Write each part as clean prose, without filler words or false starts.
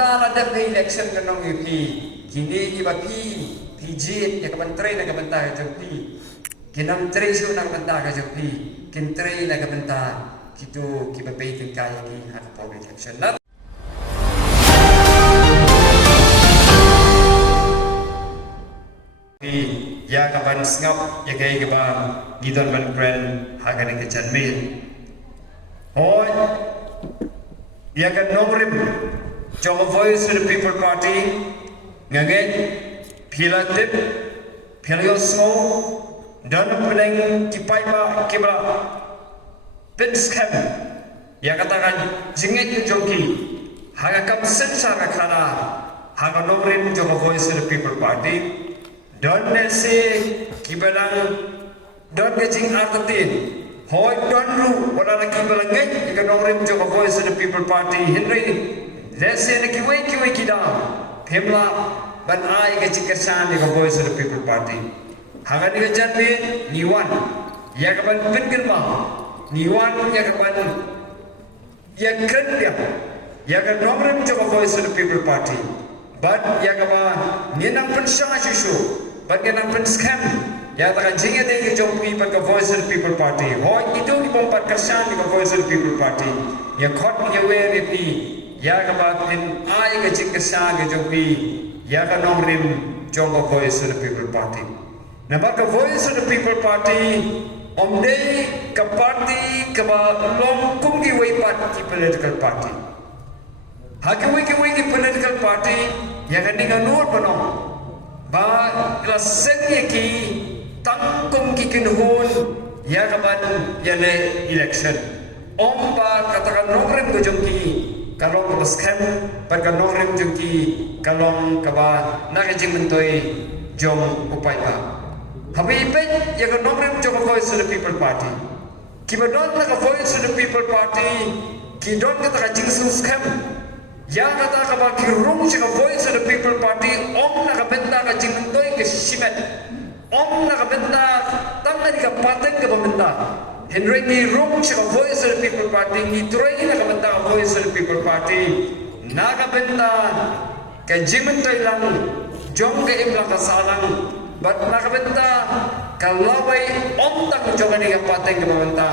Mandala ada election kanong UP. Kini di bapi PJ ya kementerian na kementar jopi. Kinang treasure na kementar jopi. Kintre na kementar kitu kibabay kaya ki hat public election. Ya kapan ngap ya kaya kaba gidon ban brand hagan ke chanmil. Hoy ya kan nomrim Jong Voice of the People Party ngage philatip philosopho dan peneng kipai ba kibra pinskam ya katakan jinget joki haga kam sensara khana haga nomrim Jong Voice of the People Party don nese kibalang don gajing artatin hoy don ru wala na kibalang ngai ka nomrim Jong Voice of the People Party Henry lese na kiwai kida Pemla ban ai gajing kersan ni Voice of the People Party haga ni gajan be niwan ya kaban pingelma niwan ya kaban ya kredya ya ka nomrim Jong Voice of the People Party but ya kaba nyenang pensama susu Bagaimana scam ya takkan jingat yang jompi pada Voice of the People Party. Hoy itu di pompat kersan di Voice of the People Party. Ya kot ni aware ni ya kabatin ai ke kersan ke jompi ya kan nomrim jompa Voice of the People Party. Nampak Voice of the People Party omde ke party ke long kumgi waipat di political party. Haki political party ya kan dengan nur penuh. Ba klasen ki tangkum ki kinhun ya kaban ya le election ba katakan nomrem ko jongki kalong scam pada nomrem jongki kalong kaba nakajing mentoi jong upai ba habi pe ya ka nomrem jong Voice of the People Party ki badon na Voice of the People Party ki don kata jing scam ya kata kaba kirung siya Voice of the People Party na kabenta ka jingtoy ke simet na kabenta tangna di ka pateng ka pamenta Henry ni rung siya Voice of the People Party ni Troy na kabenta ka Voice of the People Party na kabenta ka jingtoy lang jong ka imlang kasalang but na kabenta kalaway tang jong ni ka pateng ka pamenta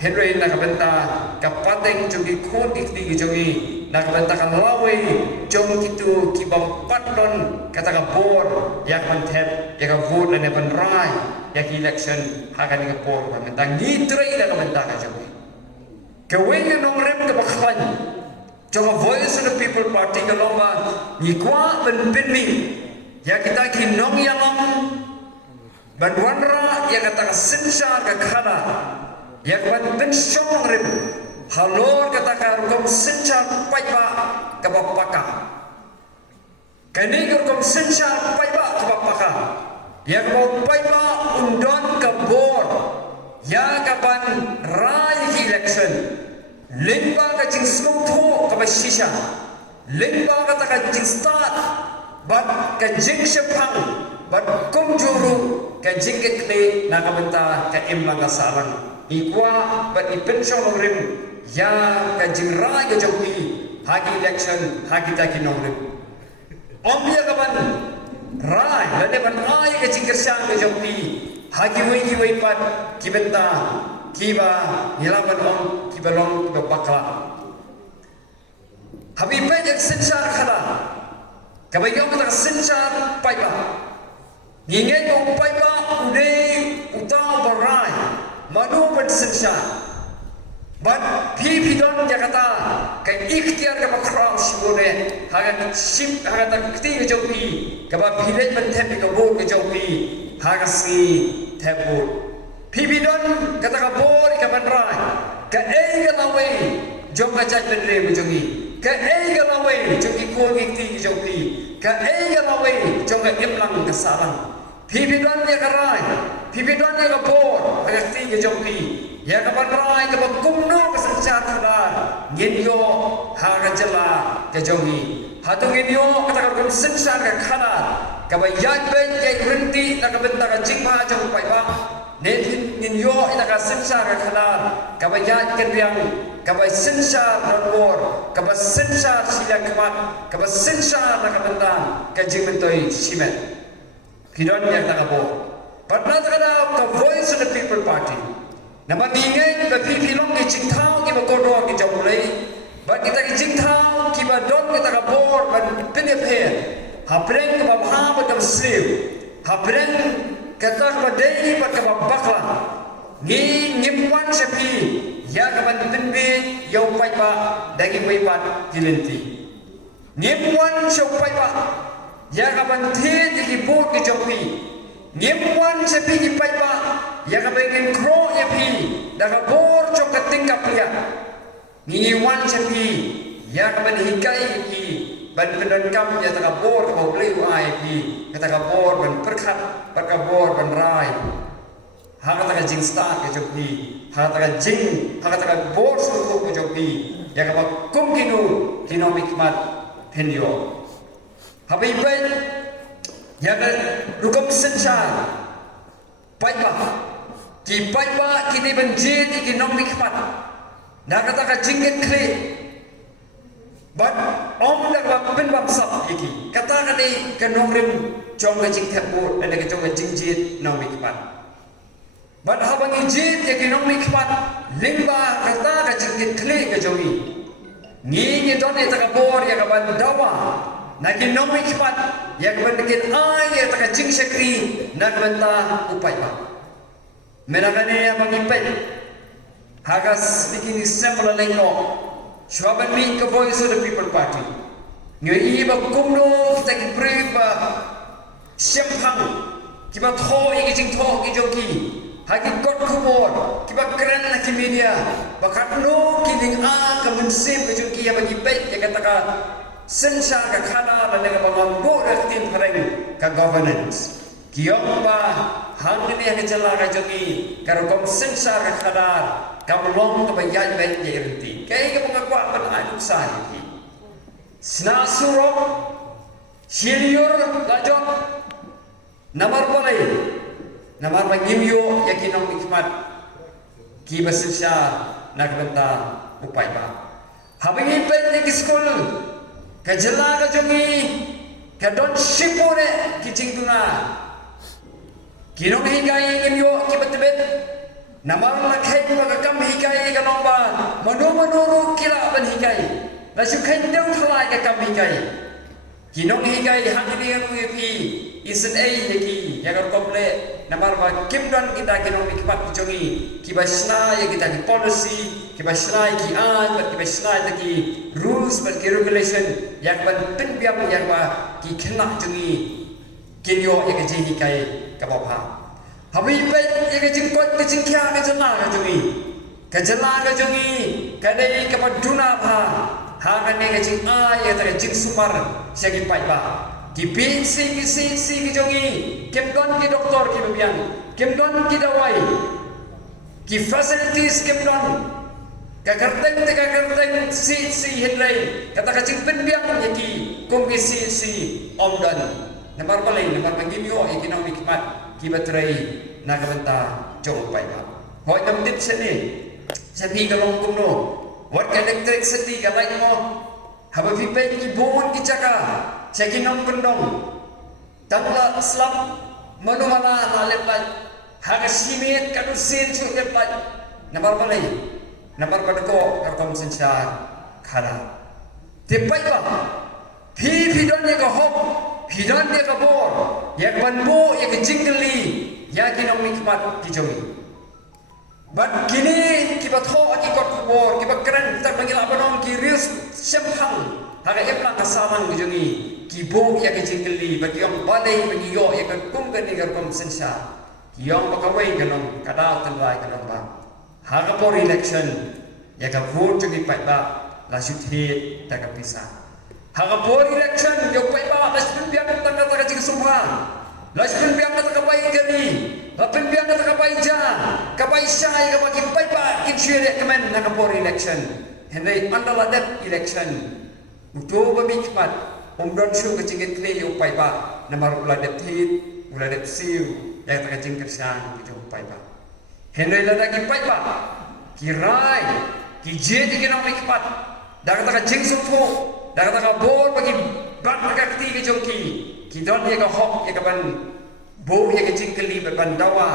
Henry na kabenta ka pateng jogi kun ikti jogi nakabenta kan laway jom kitu kibang patlon kata ka bor yak mantep yak ka vote na neban rai yak election hakan ka bor pamenta ngitray na kabenta ka jogi kawing nong rem ka bakhan jom Voice of the People Party ka lomba ni kwa ben pinmi yak kita kinong yalong banwanra yak kata ka sinsa ka khana yak ban ben syong rem halor katakan kom sencar paiba kabapaka kani kom sencar paiba kabapaka yang mau paiba undon kabor ya kapan rai election limba ka jing smutho kabasisha limba katakan jing start bat ka jing sepang bat kom juru ka jing kekle na kabenta ka imlang kasalang ikwa bat ipensong rim ya kajing rai ke joki hagi election hagi taki nomrem dia kapan rai lade ban rai ke jingkersan ke joki hagi wei pat kibenta kiba nilaban kibalong kiba bakla habib pejak sensar khala kabayong tak sensar paiba ngingai ko paiba ude utang barai manu ban sensar But pipi don Jakarta kai ikhtiar ka bakra sibone hagan sim hagan tak ti ke jopi ka ba village man thep ka bo ke jopi haga si thep pipi don kata ka bor ka ban rai ka e ga lawe jom ka chat ben re jogi ka e ga lawe jogi ko ki ti ke jopi ka e ga lawe jom ka imlang ka sarang pipi don ya ka rai pipi don ya ka bor haga ti ke jopi ya kapan rai kapan kumno kesencar kabar ngenyo haga jela kejongi hatu ngenyo kata kapan sensar ke kana kapan yat ben yai renti nak bentar jingma jang pai ba Nepin ninyo itaka sensar kanar kabayat kendiang kabay sensar nonwar kabay sensar silang kemat kabay sensar nakabentang kajing mentoi simet kidon yang takabo patna takada ka voice of the people party nama bingai ba pipi long ki jingthau ki ba kodor ki jomlei ba kita ki jingthau ki ba don kita ka bor ba pinephe hapreng ka ba ha ba kam slew hapreng kata badai pat ka bakla ni ngimwan sepi ya ka ban pinbe yau pai ba dagi pai ba kilenti ngimwan shau pai ba ya ka ban the di bo ki jopi ngimwan sepi ki pai ba ya ka ban kro ya pi da ka bor chok ka tingkap ya ni wan sepi ya ka ban hikai ki ban pedan kam ya taka bor ka boleh ai pi kata ka bor ban perkhat par ka bor ban rai ha kata ka jing sta ke jopi ha kata ka jing ha kata ka bor su ko jopi ya ka kum kinu kino mikmat hendio ha bai bai ya ka rukum sensar pai ba ki pai ba kini ban je ki no mikmat na kata ka jing kle but om dak ba pen bam sap iki kata ka ni kanongrim chong ka jing thapur ada ka chong ka jing jit no mi kpat but habang jit ya ki no mi kpat limba kata ka jing kit khle ka jogi ni don eta ka bor ya ka ban dawa na ki no mi kpat ya ka ban kin ai ya ta ka jing sakri na banta upai ba mera ka ni abang ipet hagas bikin simple lengko Swaban mi ka voice of the people party. Ngai ba kumno kita ki priba sempang kiba tho iki jing tho ki joki hagi got kubor kiba keren na ki media bakat no ki ding a ka mensim ka joki ya bagi baik ya kata ka sensa ka khana na nga bangam bo ra tin pareng ka governance kiyong ba hang ni ha jala ka joki karo kom sensa ka khana kamlong ka bayat baik ya rinti kay ka mga kwa pan anong sahiti snasurok siliyor lajot namar palay namar pagimyo yakinong ikmat kibasin siya nagbenta upay ba habang ipet ni kiskol kajala ka jongi kadon sipore kijing tuna kinong higay imyo kibatibet namar lakai baga kam hikai ka nomba manu kira ban hikai la su kai deu thalai ka kam hikai kinong hikai hangini anu yepi isen ai yeki ya ka komple namar ba kimdon kita kinong ikpat jongi kibasna ya kita ki policy kibasna ki an bat kibasna ki rules bat ki regulation yak ban tin biam yak ba ki khna jongi kinyo ya ka ji hikai ka ba Habis baik ia jengkot ke jengkia ke jela ke jongi kadai ke paduna ba ha kan ne ke jeng a ya ta jeng sumar segi pai ba ki bin si ke jongi kem don ki doktor ki biang kem don ki dawai ki facilities kem don ka kerteng si headline kata ka jeng pen biang ya ki kum ki si om don namar balai namar mangimyo ekonomi kimat kibatrai nakabenta jauh pai ba hoi nam dip seni sabi kalong kumno what electricity ka light mo haba fi pe ki bon ki chaka chekinong pendong tangla slap manumana nalep lai haga simit kanu sin su lep lai namar padko karkom sensar khala tipai ba fi don ye ka hop Hidan dia kabor, yak banbo, yak jingli, yak kinong nikmat kijomi. But kini kibat ho aki kot kabor, kibat keren kita panggil apa nong kirius sempang, haga eplang kasaman kijomi, kibo yak jingli, bagi yang balai bagi yo yak kumkan ni kerkom sensa, yang bakawai kanong kadal tenlai kanong ba. Haga por election, yak vote jogi pai ba, lasut hit tak pisah. Haga por election yo pai ba laspun biang tanga taka jing sumha laspun biang taka pai kani laspun biang taka pai ja ka pai sai ka bagi pai ba kin shere kemen na por election henai andala dat election uto ba mikmat don su ka jing kle yo pai ba namar ula dat hit ula dat siu ya taka jing kersan yo pai ba Henry lada ki pai ba ki rai ki je ki no mi pat daga daga jing su pho daga daga bor bagi bat daga ti ki jongki ki don ye ka hok ye ka ban bo ye ka jing kali ban dawa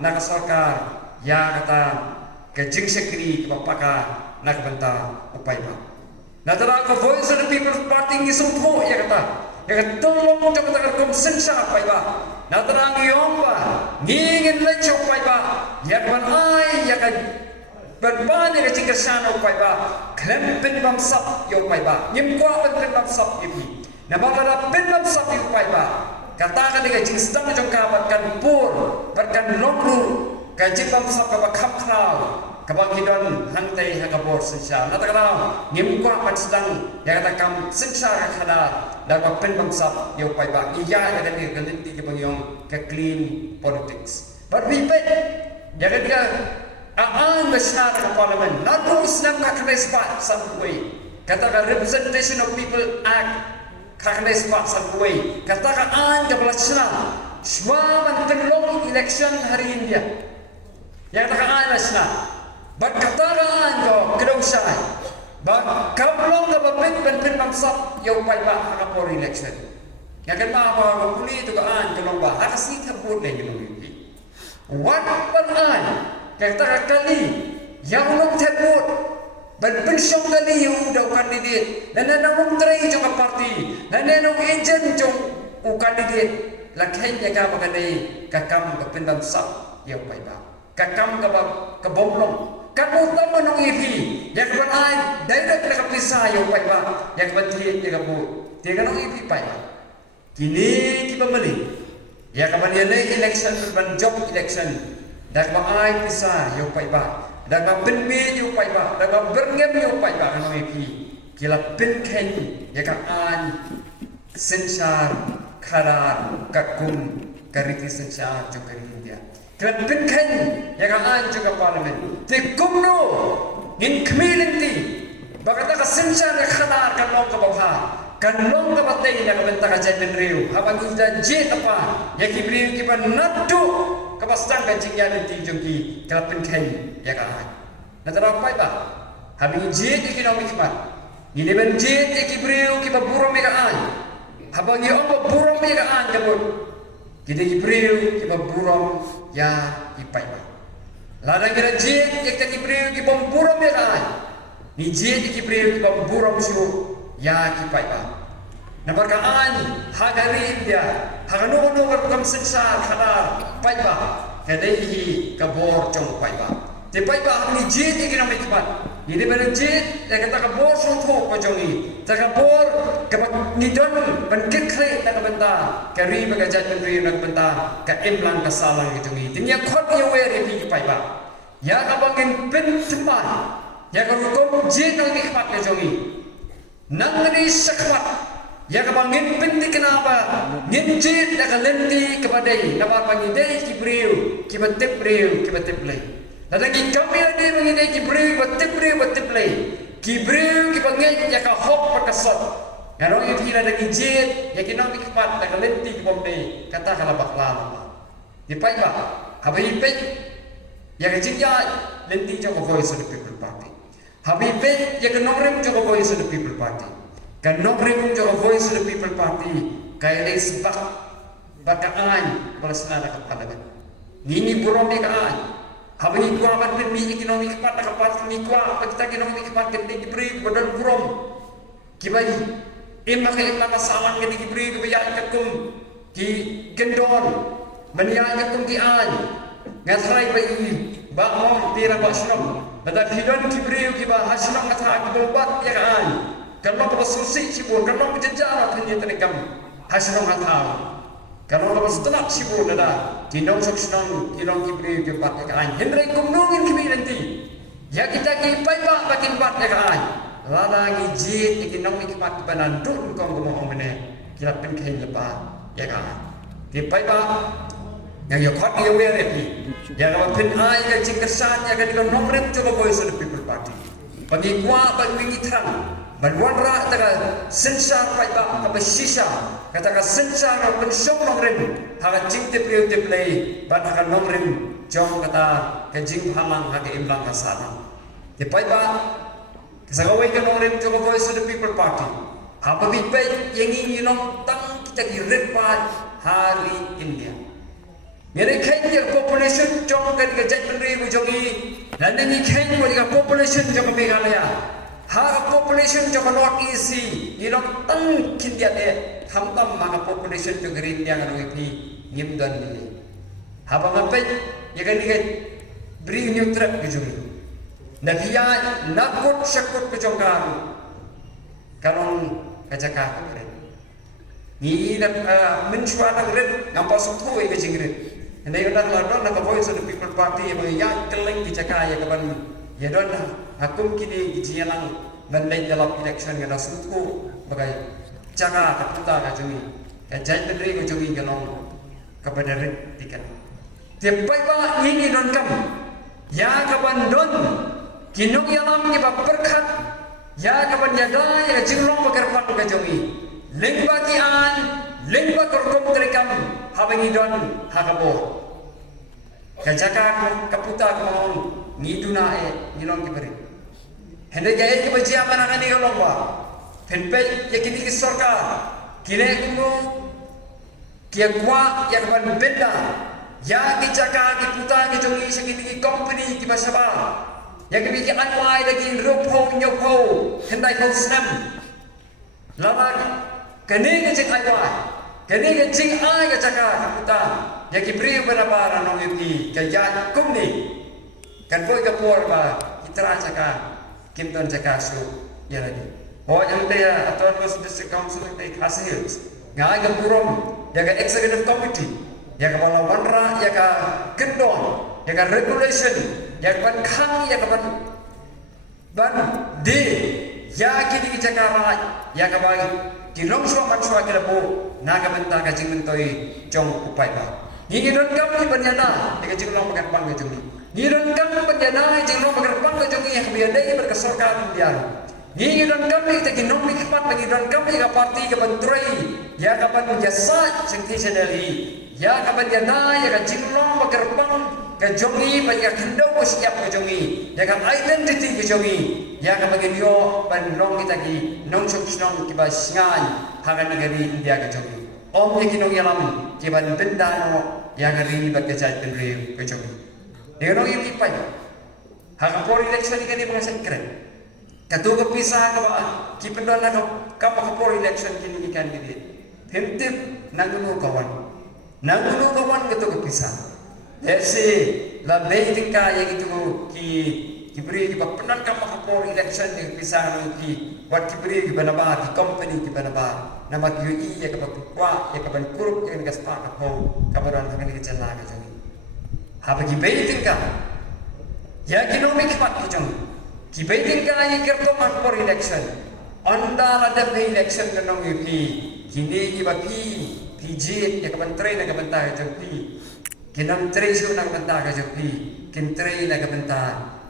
na ka sarkar ya kata ka jing sekri ka paka na ka banta upai ba na tara ka voice of the people's party ni su pho ye kata ya ka tolong jong daga kom sensa pai ba na tara ngiyong ba ngingin le chok pai ba ya ban ai ya ka berbani ke jingkar sana upai ba klem pin bam sap yo upai ba nyim kwa pin bam sap ibi na bakala pin bam sap upai ba katakan dengan jing sedang jong ka kan pur berkan longru ka jing bam sap ka khap khrau ka bang hidon hantai ha ka bor sensa na takra nyim kwa pan sedang ya kata kam sensa ka khada dan ba pin bam sap yo upai ba iya ka ni ganti ke bangyong ka clean politics but we bet jaga dia aan besar ke parlimen lalu Islam kakne sepat sampai katakan representation of people act kakne sepat sampai katakan aan ke belasna semua mentelong election hari India yang katakan aan belasna berkatakan ke kedosai kablong ke bapit ben maksud yang pai ba kapor election yang kan ma puli tu ke aan ke lomba akas ni kabut le ni what an kata kali yang ulung tebut berpensyong kali yang udah kandidat dan nang trai jong parti dan nang agent jong kandidat lakai jaga bagai kakam kependam sap yang baik kakam ke bomlong kamu tahu nang ipi yang berai direct ke pisah yang baik yang berti yang kamu dia nang ipi baik kini kita beli ya kemudian election berban job election dan maai pisah yo pai ba dan ma penbi yo pai ba dan ma berngem yo pai ba kan ipi kila pen ken ya ka an sensar kharar kakum kariti sensar jo kari India kila pen ken ya ka an jo ka parliament te kumno in community bagata ka sensar kharar kan long ka bawha kan long ka batay na ka benta ka jan riu habang ida je apa ya ki riu ki pa nadu kapastan kancing ya nanti jongki kelapen kain ya kan nanti apa itu habis jid ekonomi kemat ini ben jid ekibriu kita buram ya kan habang ni orang buram ya kan kabut kita ekibriu kita buram ya ipai ba ladang kita jid ekibriu kita buram ya kan ni jid ekibriu kita buram su ya ipai ba nabarkaan hagari India hagano kam sensar khadar paiba kadaihi kabor jong paiba te paiba ni jit iki na mikbat ni de ben jit ya kata kabor so tho ko jongi ta kabor ka ni don ban kikre ta benta kari baga jat ben ri nak benta ka imlan ka salang ki jongi tinya khot ye were pi paiba ya ka bangin ben tempat ya ka rukom jit na mikbat ka jongi nang ni sakmat ya kabangin pinti kenapa ngijit dah kalenti kepada nama pangidai kibriu kibatip riu kibatip lay lagi kami ada mengidai kibriu batip lay kibriu kibangin ya kahok perkasot ngarong itu hila lagi jit ya kinong ikmat dah kalenti kibomde kata kalabak lama dipai ba habai pet ya kejitnya lenti joko voice of the people party habai pet ya kenorem joko voice of the people party kan nok ring jo voice of the people party kaya dai sebab bakaan belasna ka palagan nini burom de kaan habani kwa ban mi ekonomi kepat ka pat mi kwa kita ekonomi kepat ke di beri badan burom kibai imma masalah ke di beri ke bayar kum ki gendon mania kum ki an ngatrai bai ba om tira ba shrom badan hidon ki beri ki ba hasnom kata ki bobat ya kan kalau kita susi sibuk, kalau kita jalan hanya terikam hasilong hatam. Kalau kita setelah sibuk nada, tinong soksenong tinong kibri kebat kaan. Henry kumnungin kibri nanti. Ya kita kipai pak batin bat kaan. Lala ngijit ikinong kebat kebanan dun kong gumong mene. Kita penkain lepas ya kaan. Kipai pak yang yokot yang werepi. Yang apa pen ay yang cingkesan yang kan nomrem coba voice of the people party. Pengikwa pengingit terang. Banwanra taga sensar paiba ka sisa kata ka sensar ka pensyong nongren haga cingte priu te play ban haga nongren jong kata kajing hamang hake imbang kasana. Tipai ba kasagawai ka nong rin jong Voice of the People Party. Hababipay yang ini nong tang kita girit pa hari India. Mere Kenya population jong kan gajat menri bujongi. Nanti Kenya boleh population jong Meghalaya. Har population jong North East ini nong tang India deh. Hamtam maka population jong India kan ngi ngimdan ni. Habang apa ya kan ni beri nyutrap bujongi. Nabiya nakut syakut bujong karu. Kalong kajaka keren. Ni mencuat keren nampak suatu yang keren. Anda yang nak lawan nak Voice of the People Party yang keleng kajaka ya kapan ya don hakum kini jialang mendai dalam election yang suatu bagai jaga keputa kajungi. Kajai terdiri kajungi kalong kepada red tiket. Tiap ba ini don kam ya kapan don kinong yalam ni berkat ya kapan yada ya jinglong berkat kajungi. Lengba kian, lengba korkom terekam, habang idon hakabo. Kajaka kaputa kong ngiduna ngilong kiberi. Hendak jahit kebajian mana kan ngilong ba? Henpe yakini kisorka, kine kumu kia gua yang kapan benda, ya kajaka kiputa kijongi sekini company kibasaba, yang kibiki anwai lagi rupo nyoko, hendak kau senam, lawan. Kini kecing ayah, kini kecing ayah kacaka kaputa, yang kibri berapa ranong yuki, kaya kumni, kan boy kapur ba, itra caka, kimton caka su, ya lagi. Oh yang dia atau district council yang dia hasil, ngai kapurom, yang executive committee, yang kepala wanra, yang kendon, yang regulation, yang ban kang, yang ban di, ya kini kacaka rai, yang kabagi. Jinong suam mansua kila bo naga benta kajing mentoi jong upai ba. Ni don kam ni banyana de kajing long makan pang kajung ni. Ni don kam banyana kajing long makan pang kajung ni biar dai berkesorkan biar. Ni don kam ni te jinong ni kipat bagi don kam ni ka parti ka bantrai ya kapan jasa sengti sedali. Ya kapan jana ya kajing long makan pang kajongi bagi kendau siap kajongi. Ya kan identity kajongi. Ya kapag iyo panong kita ki nong nong kiba singan hagan negari India kejogi. Om ye kinong yalam kiba benda no yang hari bagajai penri kejogi. Dengan orang yang ipai. Hagan por election ni kani mga keren. Katu kepisah kaba kipendon na kapa por election kini ikan gidi. Himtip nangunu kawan. Nangunu kawan katu kepisah. Ese la tingka yang itu ki kiberi kiba penan kapa kapor election yang pisah ki buat kiberi kiba naba ki company kiba naba nama QE ya kiba kwa ya kiba kurup yang gas pa kapo kabaran kami ke jala ke jani ha bagi tingka ya ekonomi kipat ke jani kiba tingka ya kerto kapor election anda ada election kenong ki kini kiba PJ ya kiba train ya kiba ta ke kinam train su nak benta ke jani kin train ya kiba benta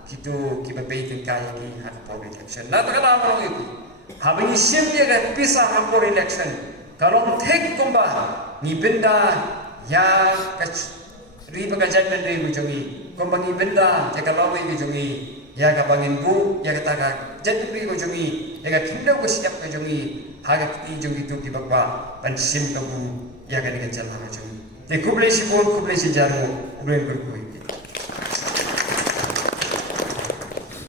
itu kita baitin kaya ki hak for election. Nah terkadang orang itu, habis isim dia kan pisah hak for election. Kalau tek kumba, ni benda ya riba kajian benda bujongi, kumba ni benda jika lawa bujongi, ya kabangin bu, ya kata jadi bujongi, ya kinda ko siap bujongi, hak bujongi itu kibakwa pensim kabu, ya kan dengan jalan bujongi. Di kublai sibuk kublai sejarah, kublai berkuih.